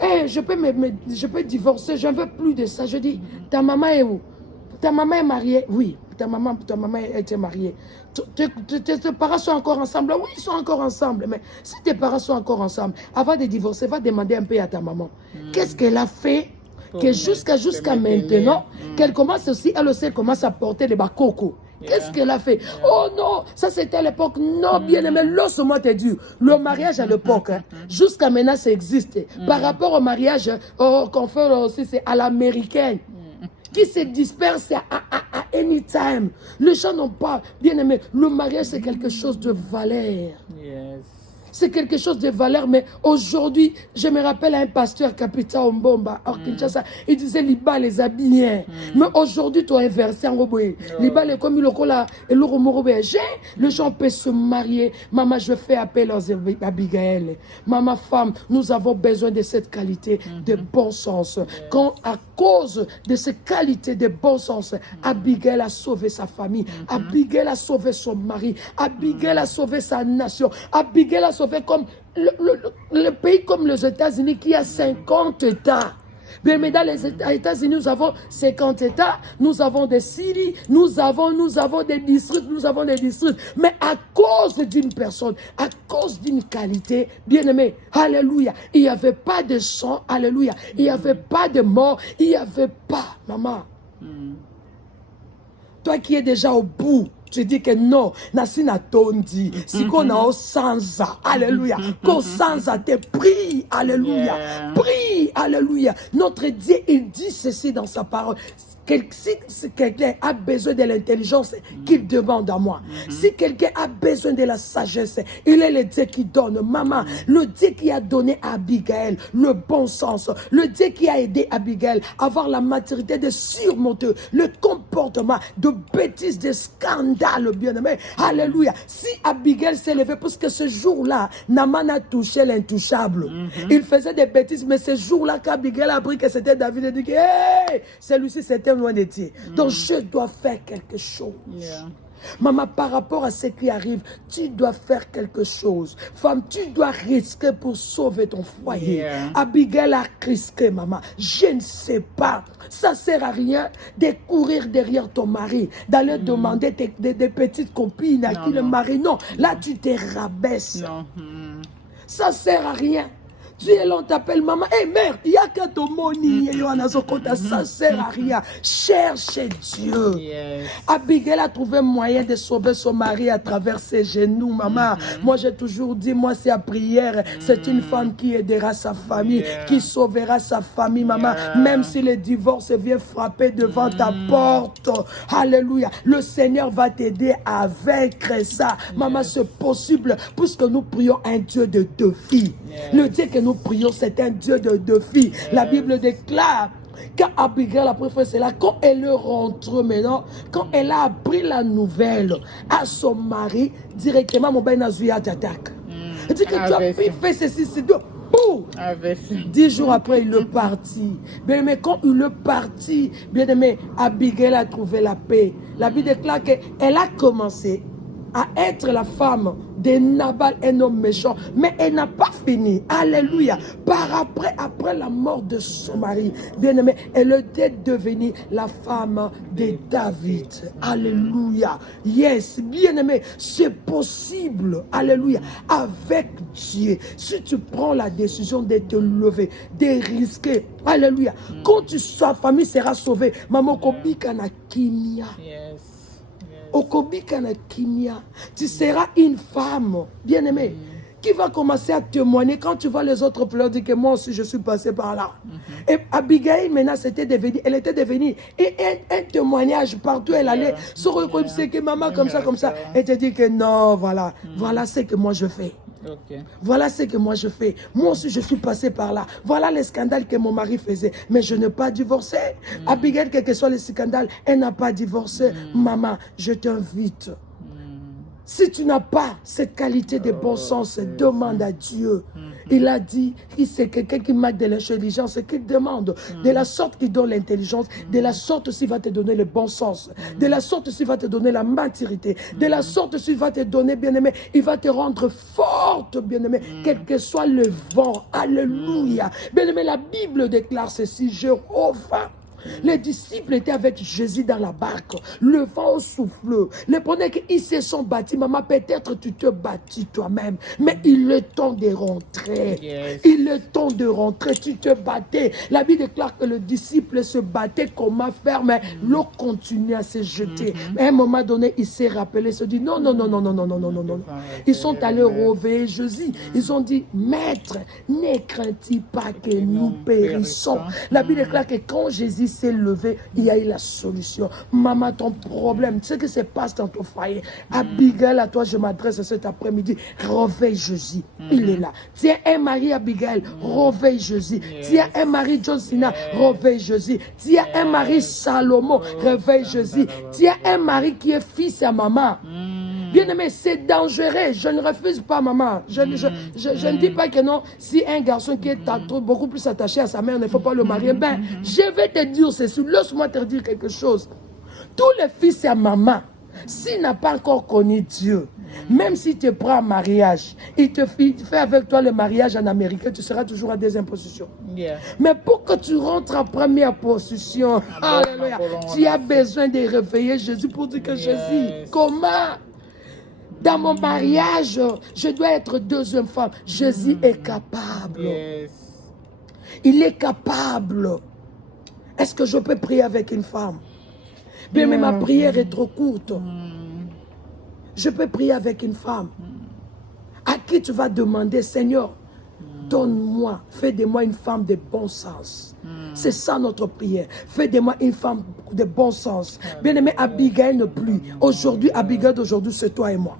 hey, je peux divorcer, je ne veux plus de ça. Je dis, ta maman est où? Ta maman est mariée? Oui, ta maman était mariée. Tes parents sont encore ensemble? Oui, ils sont encore ensemble. Mais si tes parents sont encore ensemble, avant de divorcer, va demander un peu à ta maman. Qu'est-ce qu'elle a fait? Que jusqu'à maintenant, qu'elle commence aussi, elle aussi commence à porter les bakoko. Qu'est-ce qu'elle a fait? Oh non, ça c'était à l'époque. Non, bien aimé, l'osement est dur. Le mariage à l'époque, jusqu'à maintenant, ça existe. Par rapport au mariage qu'on fait aussi, c'est à l'américaine, qui se disperse à anytime. Les gens n'ont pas, bien aimé, le mariage c'est quelque chose de valeur. C'est quelque chose de valeur, mais aujourd'hui, je me rappelle à un pasteur, Capita Ombomba, à Kinshasa, il disait, Liba les habillés. Mais aujourd'hui, tu as inversé en Roboé. Liba les comme le cola et le romorobé. Les gens peuvent se marier. Maman, je fais appel aux Abigail. Maman, femme, nous avons besoin de cette qualité de bon sens. Quand, à cause de cette qualité de bon sens, Abigail a sauvé sa famille. Abigail a sauvé son mari. Abigail a sauvé sa nation. Abigail a sauvé comme le pays comme les États-Unis qui a 50 États. Mais dans les États-Unis, nous avons 50 États, nous avons des Syries, nous avons des districts, Mais à cause d'une personne, à cause d'une qualité, bien aimé, alléluia, il n'y avait pas de sang, alléluia, il n'y avait pas de mort, il n'y avait pas, maman. Toi qui es déjà au bout, tu dis que non, Nassina Tondi, si qu'on a au sansa, alléluia, qu'au sansa te prie, alléluia, prie, alléluia. Notre Dieu, il dit ceci dans sa parole. Si quelqu'un a besoin de l'intelligence, qu'il demande à moi. Si quelqu'un a besoin de la sagesse, il est le Dieu qui donne. Maman, le Dieu qui a donné à Abigail le bon sens, le Dieu qui a aidé Abigail à avoir la maturité de surmonter le comportement de bêtises, de scandales, bien-aimé. Alléluia. Si Abigail s'est levée, parce que ce jour-là, Naman a touché l'intouchable. Il faisait des bêtises, mais ce jour-là, qu'Abigail a appris que c'était David, il dit que hey, celui-ci c'était loin de Dieu. Donc je dois faire quelque chose. Maman, par rapport à ce qui arrive, tu dois faire quelque chose. Femme, tu dois risquer pour sauver ton foyer. Abigail a risqué, maman. Je ne sais pas. Ça ne sert à rien de courir derrière ton mari, d'aller demander des petites copines à qui le mari... Non, là tu te rabaisses. Ça ne sert à rien. Tu es là, on t'appelle maman. Hé mère, il y a qu'à ton moni. Ça sert à rien. Cherche Dieu. Abigail a trouvé moyen de sauver son mari à travers ses genoux, maman. Moi, j'ai toujours dit, moi, c'est la prière. C'est une femme qui aidera sa famille, qui sauvera sa famille, maman. Même si le divorce vient frapper devant ta porte. Alléluia. Le Seigneur va t'aider à vaincre ça. Maman, c'est possible puisque nous prions un Dieu de deux filles. Le Dieu que nous prions, c'est un Dieu de deux filles. La Bible déclare quand Abigail a préféré cela, quand elle rentre maintenant, quand elle a appris la nouvelle à son mari, directement, mon ben Nazuya t'attaque. Elle dit que tu as fait ceci, c'est deux. 10 jours après, il est parti. Bien aimé, quand il est parti, bien aimé, Abigail a trouvé la paix. La Bible déclare qu'elle a commencé à être la femme de Nabal, un homme méchant, mais elle n'a pas fini. Alléluia. Après la mort de son mari, bien aimé, elle était devenue la femme de David. Alléluia. Yes, bien aimé, c'est possible. Alléluia. Avec Dieu, si tu prends la décision de te lever, de risquer. Alléluia. Quand sa famille sera sauvée, maman Kobika na kimia. Tu seras une femme, bien-aimée, qui va commencer à témoigner quand tu vois les autres pleurer, dire que moi aussi je suis passé par là. Et Abigail, maintenant, elle était devenue un témoignage partout. Elle allait se reconnaître que maman, comme ça, elle te dit que non, voilà ce que moi je fais. Ok. Voilà ce que moi je fais. Moi aussi, je suis passé par là. Voilà les scandales que mon mari faisait. Mais je n'ai pas divorcé. Abigail, quel que soit les scandales, elle n'a pas divorcé. Maman, je t'invite. Si tu n'as pas cette qualité de bon sens, demande à Dieu. Il a dit, c'est quelqu'un qui manque de l'intelligence et qu'il demande. De la sorte qu'il donne l'intelligence, de la sorte aussi il va te donner le bon sens. De la sorte aussi il va te donner la maturité. De la sorte aussi il va te donner, bien-aimé, il va te rendre forte, bien-aimé, quel que soit le vent. Alléluia. Bien-aimé, la Bible déclare ceci, Jéhovah. Les disciples étaient avec Jésus dans la barque. Le vent souffle. Les premiers qu'ils se sont bâtis, maman, peut-être tu te bâtis toi-même. Mais il est temps de rentrer. Yes. Il est temps de rentrer. Tu te battais. La Bible déclare que le disciple se battait comment faire, mais l'eau continue à se jeter. Mais à un moment donné, il s'est rappelé, il se dit non, non, non, non, non, non, non, non, non, non. Ils sont allés réveiller Jésus. Ils ont dit, Maître, ne crains-tu pas que nous périssons? La Bible déclare que quand Jésus s'est levé, il y a eu la solution. Maman, ton problème, ce qui se passe dans ton foyer, Abigail, à toi je m'adresse cet après-midi, réveille Jésus, il est là. Tiens un mari Abigail, réveille Jésus. Tiens un mari John Cena, réveille Jésus. Tiens un mari Salomon, réveille Jésus. Tiens un mari qui est fils à maman. Bien-aimé, c'est dangereux. Je ne refuse pas, maman. Je ne dis pas que non. Si un garçon qui est beaucoup plus attaché à sa mère, il ne faut pas le marier. Ben, je vais te dire ceci. Laisse-moi te dire quelque chose. Tous les fils à maman, s'il n'a pas encore connu Dieu, même si tu prends un mariage, il fait avec toi le mariage en Amérique, tu seras toujours en deuxième position. Yeah. Mais pour que tu rentres en première position, alléluia, tu as besoin de réveiller Jésus pour dire que Jésus, comment? Dans mon mariage, je dois être deuxième femme. Jésus est capable. Yes. Il est capable. Est-ce que je peux prier avec une femme? Bien, mais ma prière est trop courte. Je peux prier avec une femme. À qui tu vas demander, Seigneur, donne-moi, fais de moi une femme de bon sens. C'est ça notre prière. Fais de moi une femme de bon sens. Bien-aimé, Abigail ne plus. Aujourd'hui, Abigail d'aujourd'hui, c'est toi et moi.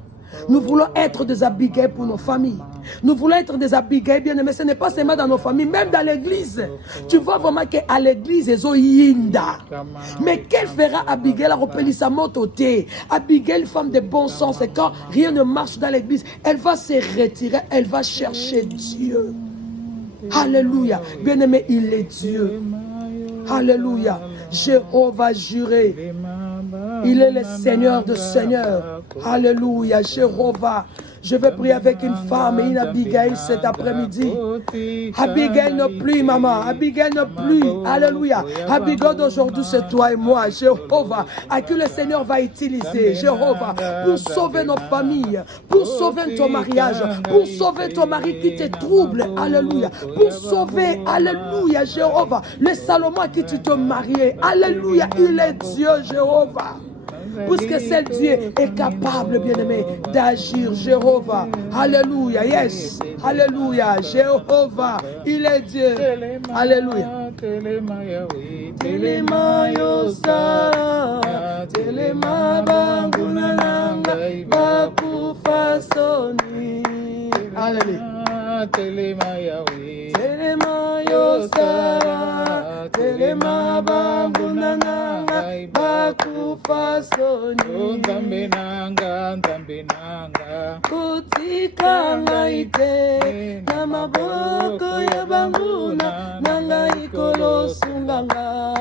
Nous voulons être des Abigail pour nos familles. Nous voulons être des Abigail, bien aimés. Ce n'est pas seulement dans nos familles, même dans l'église. Tu vois vraiment qu'à l'église, ils ont yinda. Mais quelle fera Abigail à repérer sa mototé? Abigail, femme de bon sens, et quand rien ne marche dans l'église, elle va se retirer, elle va chercher Dieu. Alléluia. Bien aimé, il est Dieu. Alléluia. Jéhovah juré. Il est le Seigneur de Seigneurs. Alléluia. Jéhovah. Je vais prier avec une femme et une Abigail cet après-midi. Abigail ne plus, maman. Abigail ne plus. Alléluia. Abigail d'aujourd'hui, c'est toi et moi. Jéhovah. À qui le Seigneur va utiliser. Jéhovah. Pour sauver nos familles. Pour sauver ton mariage. Pour sauver ton mari qui te trouble. Alléluia. Pour sauver. Alléluia. Jéhovah. Le Salomon à qui tu te mariais. Alléluia. Il est Dieu, Jéhovah. Puisque seul Dieu est capable, bien-aimé, d'agir. Jéhovah. Alléluia. Yes. Alléluia. Jéhovah. Il est Dieu. Alléluia. Telema yosa. Telema bangunananga. Bakufa soni. Alléluia. Telema Yahweh. Telema yosa. Telema bangunananga. Bakufa soni. Nzambe nanga. Kutika ngaite na maboko ya banguna nanga ikolo sunganga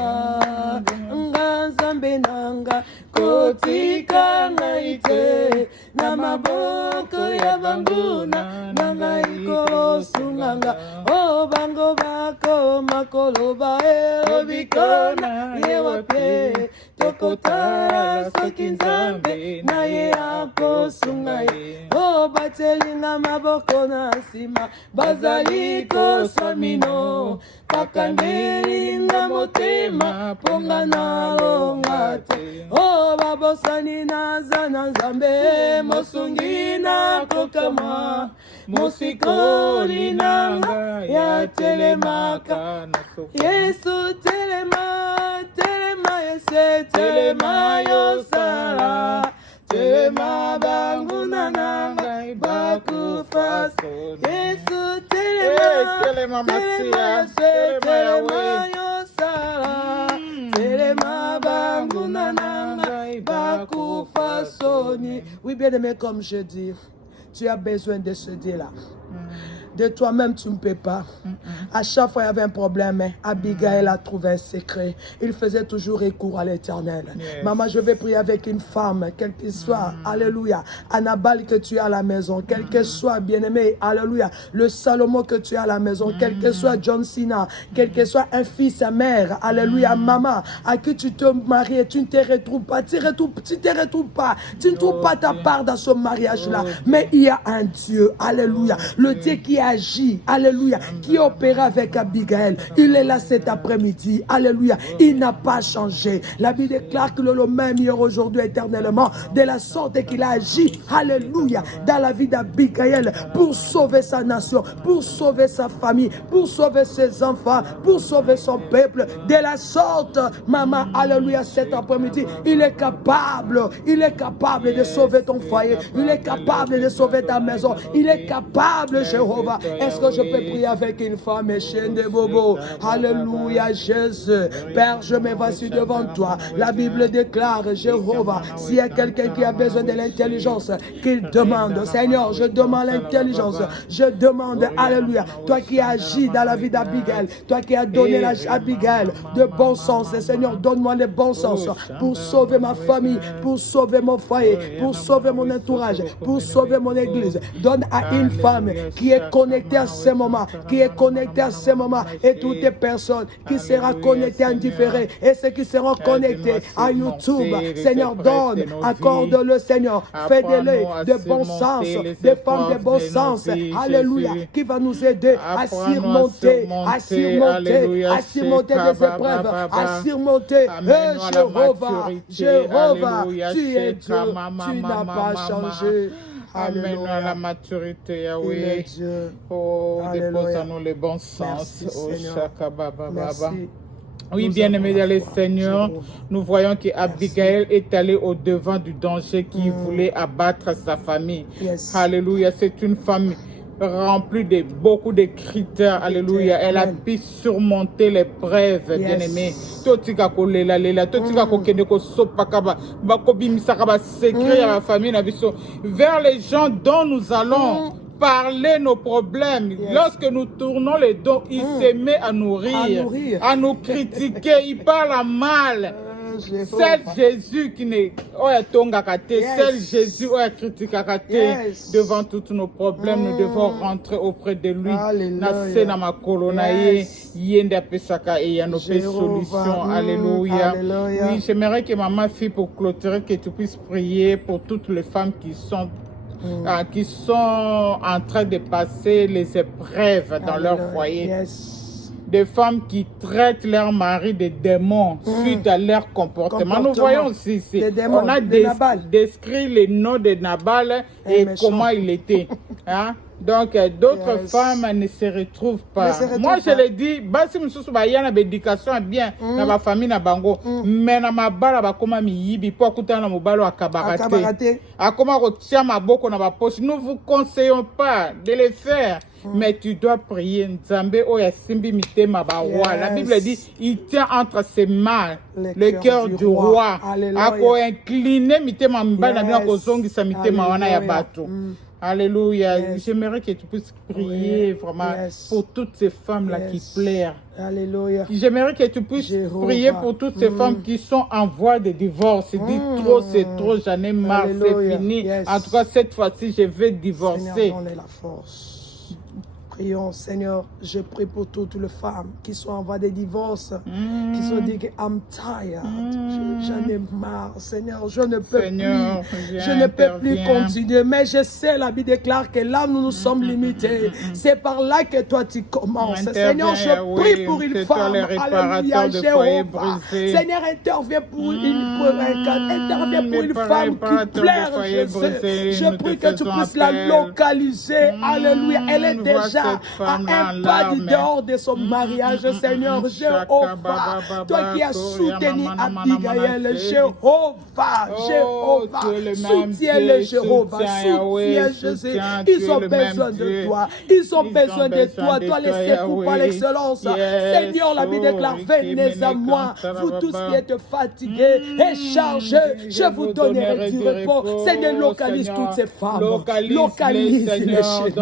Nzambe nanga. Kutika ngaite na maboko ya banguna nanga ikolo sunganga. O bango bako makolo bae obikona yewa pe tokotara soki Nzambe na ye akosunga ye. O batelinga maboko na nsima bazali koswamino bakangelinga motema mponga nalonga te. O babosani naza na Nzambe mosungi nakokama mosikoli nanga ya telemaka. Yesu telema telema yese telema yosala telema banguna nanga bakufa Yesu telema yosala telema banguna nanga bakufa soni. Oui, bien-aimé, comme je dis, tu as besoin de ce Dieu-là. De toi-même, tu ne peux pas. À chaque fois, il y avait un problème. Abigail a trouvé un secret. Il faisait toujours recours à l'Éternel. Maman, je vais prier avec une femme, quelle qu'elle soit. Alléluia. Anabal que tu as à la maison, quel que soit, bien-aimé. Alléluia. Le Salomon que tu as à la maison, quel que soit John Cena, quel que soit un fils, sa mère. Alléluia. Maman, à qui tu te maries, tu ne te retrouves pas. Tu ne te retrouves pas. Tu ne trouves pas ta part dans ce mariage-là. Mais il y a un Dieu. Alléluia. Le Dieu qui agit, alléluia, qui opéra avec Abigail. Il est là cet après-midi, alléluia. Il n'a pas changé. La Bible déclare que le même hier, aujourd'hui, éternellement, de la sorte qu'il a agi, alléluia, dans la vie d'Abigail pour sauver sa nation, pour sauver sa famille, pour sauver ses enfants, pour sauver son peuple. De la sorte, maman, alléluia, cet après-midi, il est capable de sauver ton foyer, il est capable de sauver ta maison, il est capable, Jéhovah. Est-ce que je peux prier avec une femme et chaîne de bobo? Alléluia, Jésus. Père, je me voici devant toi. La Bible déclare, Jéhovah, s'il y a quelqu'un qui a besoin de l'intelligence, qu'il demande. Seigneur, je demande l'intelligence. Je demande, alléluia, toi qui agis dans la vie d'Abigail, toi qui as donné à Abigail de bon sens. Seigneur, donne-moi le bon sens pour sauver ma famille, pour sauver mon foyer, pour sauver mon entourage, pour sauver mon église. Donne à une femme qui est connecté à ce moment, et toutes les personnes qui seront connectées en différé et ceux qui seront connectés à YouTube. Seigneur, donne, accorde-le, Seigneur, fais-le de bon sens, des femmes de bon sens, alléluia, qui va nous aider à surmonter des épreuves, à surmonter, Jéhovah, tu es Dieu, tu n'as pas changé. Amène-nous à la maturité, Yahweh. Oh, dépose-nous le bon sens. Oh, Shaka Baba Baba. Oui, bien-aimés dans le Seigneur, nous voyons qu'Abigail est allée au-devant du danger qui voulait abattre sa famille. Alléluia, c'est une femme remplie de beaucoup de critères. Alléluia, elle a pu surmonter l'épreuve, bien-aimés. Totika kolela lela, totika kokende ko sopakaba, bakobimisaka ba secret à la famille na biso vers les gens dont nous allons parler nos problèmes. Lorsque nous tournons les dos, il se met à nous rire, à nous critiquer, il parle mal. Seul Jésus qui n'est seul Jésus qui critique devant tous nos problèmes, nous devons rentrer auprès de lui. Alléluia. Oui, j'aimerais que maman fille pour clôturer, que tu puisses prier pour toutes les femmes qui sont en train de passer les épreuves dans leur foyer. Des femmes qui traitent leur mari de démons suite à leur comportement. Nous voyons aussi, on a décrit les noms de Nabal et comment il était. Hein? Donc, d'autres femmes ne se retrouvent pas. Moi, je l'ai dit, si il y a une éducation bien dans ma famille, mais dans ma balle, comment mi pour écouter dans mon ballon à kabarate. À comment retirer ma boko dans ma poche. Nous vous conseillons pas de le faire. Mais tu dois prier. Nzambe oya simbi mitema ba roi. La Bible dit, il tient entre ses mains le cœur du roi. Ako incliner mitema mbana bila kozongisa mitema wana ya bato. Alléluia. J'aimerais que tu puisses prier vraiment pour toutes ces femmes-là qui pleurent. Alléluia. J'aimerais que tu puisses prier pour toutes ces femmes qui sont en voie de divorce. Dis trop, c'est trop, j'en ai marre, c'est fini. En tout cas, cette fois-ci, je vais divorcer. Seigneur, donne la force. Prions, Seigneur, je prie pour toutes les femmes qui sont en voie de divorce, qui sont dit que I'm tired, j'en ai marre, Seigneur, je ne peux plus continuer. Mais je sais, la Bible déclare que là nous nous sommes limités. C'est par là que toi tu commences. Seigneur, je prie pour une femme, alléluia, Jéhovah. Seigneur, interviens pour une femme qui pleure, je prie que tu puisses la localiser, alléluia. Elle est déjà a un pas du dehors de son mariage, Seigneur. Jéhovah, toi qui as soutenu Abigail, Jéhovah, soutiens le Jéhovah, soutiens Jésus. Ils ont besoin de toi, ils ont besoin de toi, toi les secours par l'excellence. Seigneur, la Bible déclare, venez à moi, vous tous qui êtes fatigués et chargés, je vous donnerai du repos. Seigneur, localise toutes ces femmes, localise les chaînes,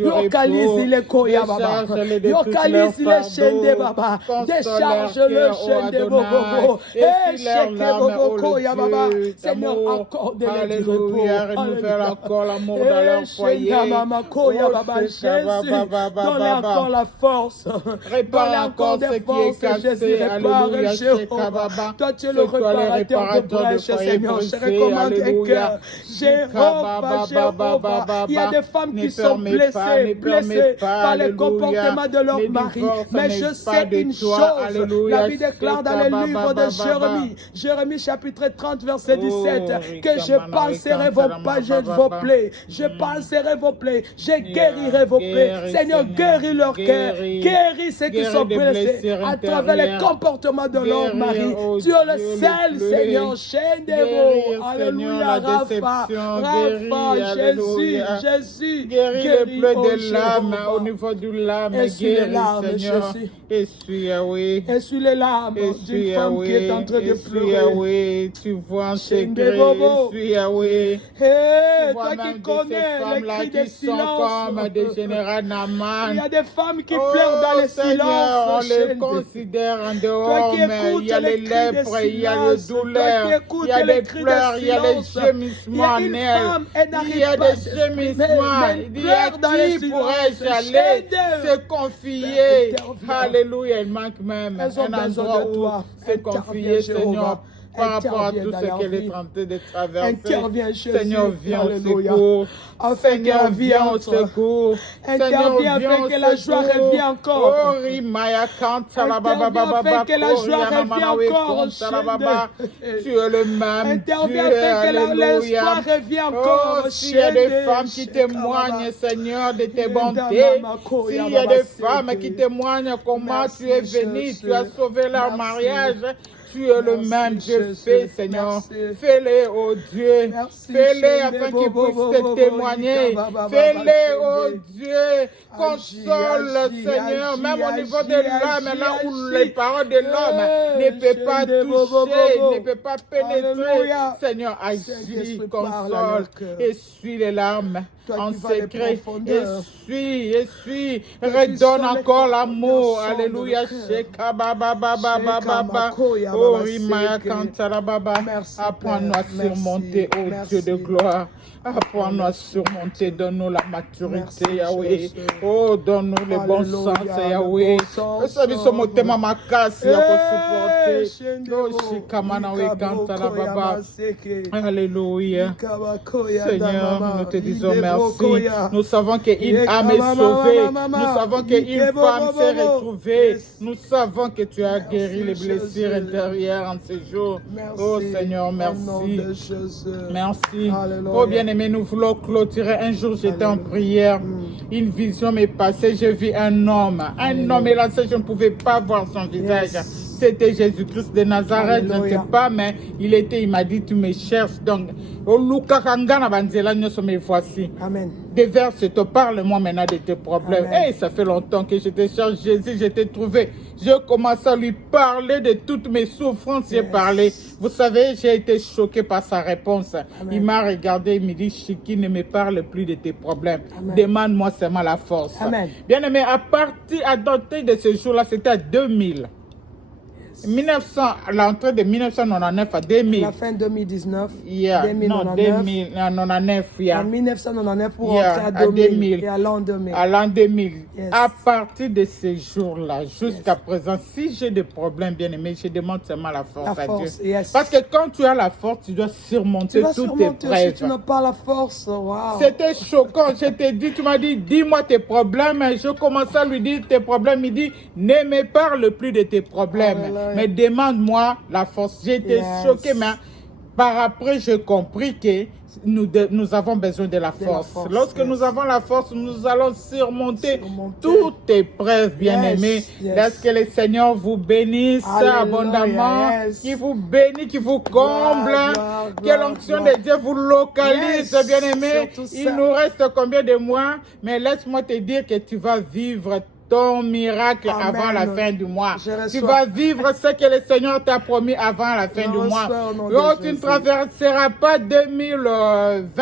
localise les koya baba, localise les chaînes de baba, décharge le chaîne de bobo, et chèque bobo koya baba. Seigneur, accorde-les du repos. Renouvelle encore l'amour dans leur foyer. Jésus, donne encore la force, donne encore des forces, Jésus, répare, Jéhovah. Toi, tu es le réparateur de brèches, Seigneur. Je recommande un cœur. Jéhovah. Il y a des femmes qui sont blessées par le comportement de leur mari. Mais je sais une chose. La Bible déclare dans le livre de Jérémie, Jérémie chapitre 30, verset 17, que je penserai vos plaies, je penserai vos plaies, je guérirai vos plaies. Seigneur, guéris leur cœur, guéris ceux qui sont blessés à travers les comportements de leur mari. Tu es le seul, Seigneur, chaîne des mots. Alléluia, Rapha, Jésus, guéris les plaies de l'âme, au niveau du l'âme, guéris, Seigneur. Essuie les larmes d'une femme qui est en train de pleurer. Tu vois en secret, toi qui connais les cris de silence. Comme des générales Naman. Il y a des femmes qui pleurent dans le silence. On les considère en dehors, mais il y a les lèpres, il y a les douleurs, il y a les pleurs, il y a les gémissements en elle. Il y a des gémissements. Il y a qui pourrait aller se confier. Alléluia, il manque même un endroit où se confier, Seigneur. Par rapport à tout ce qu'elle est en train de traverser. Seigneur, viens au secours. Seigneur, viens au secours. Interviens afin que la joie revienne encore. Interviens afin que la joie revienne encore. Tu es le même Interviens afin que l'espoir revienne encore. S'il y a des femmes qui témoignent, Seigneur, de tes bontés. S'il y a des femmes qui témoignent comment tu es venu, tu as sauvé leur mariage. Tu es le même Dieu, fais, Seigneur. Fais-les, oh Dieu. Fais-les afin qu'ils puissent te témoigner. Fais-les, oh Dieu. Console, Seigneur, même au niveau de l'homme, là où les paroles de l'homme ne peuvent pas toucher, ne peuvent pas pénétrer. Seigneur, agis, console, essuie les larmes. En secret, essuie, redonne encore l'amour. Alléluia. Oh, Rimaya Kantara Baba. Apprends-nous à surmonter, oh Dieu de gloire. Apprends-nous à surmonter, donne-nous la maturité, Yahweh. Oh, donne-nous le bon sens, Yahweh. Sabi somo tema makasi ya supporter. Oh, shikamana we Kantara Baba. Alléluia. Seigneur, nous te disons merci. Nous savons qu'une âme est sauvée. Nous savons qu'une femme s'est retrouvée. Nous savons que tu as guéri les blessures intérieures en ces jours. Oh Seigneur, merci. Merci. Oh bien-aimé, nous voulons clôturer. Un jour, j'étais en prière. Une vision m'est passée. J'ai vu un homme. Un homme est lancé. Je ne pouvais pas voir son visage. C'était Jésus-Christ de Nazareth, je ne sais pas, mais il m'a dit, tu me cherches. Donc, me voici. Amen. Des versets te parle-moi maintenant de tes problèmes. Et ça fait longtemps que je te cherche, Jésus, je t'ai trouvé. Je commence à lui parler de toutes mes souffrances. J'ai parlé. Vous savez, j'ai été choqué par sa réponse. Amen. Il m'a regardé, il me dit, Chiki, ne me parle plus de tes problèmes. Demande-moi seulement la force. Amen. Bien aimé, à dater de ce jour-là, c'était à 2000. 1900, à l'entrée de 1999 à 2000. La fin 2019. Yeah. 2099. Yeah. En 1999 pour entrer à 2000. Et à l'an 2000. À l'an 2000. Yes. À partir de ces jours-là, jusqu'à présent, si j'ai des problèmes, bien aimé, je demande seulement la force à Dieu. Yes. Parce que quand tu as la force, tu dois surmonter toutes tes épreuves. Si tu n'as pas la force, wow. C'était choquant. Je t'ai dit, tu m'as dit, dis-moi tes problèmes. Je commençais à lui dire tes problèmes. Il dit, ne me parle plus de tes problèmes. Mais demande-moi la force. J'étais choqué, mais Par après, j'ai compris que nous avons besoin de la force. Lorsque nous avons la force, nous allons surmonter toute épreuve, bien-aimés. Laisse que le Seigneur vous bénisse abondamment, qu'il vous bénisse, qu'il vous comble, que l'onction de Dieu vous localise, bien-aimés. Il nous reste combien de mois? Mais laisse-moi te dire que tu vas vivre ton miracle avant la fin du mois. Tu vas vivre ce que le Seigneur t'a promis avant la fin du mois. Donc, tu ne traverseras pas 2020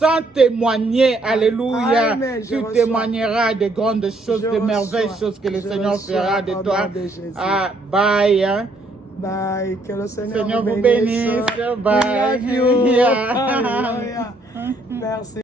sans témoigner. Alléluia. Tu témoigneras de grandes choses, de merveilleuses choses que le Seigneur fera de toi. Ah, bye. Bye. Que le Seigneur vous bénisse. Bye. We love you. Merci.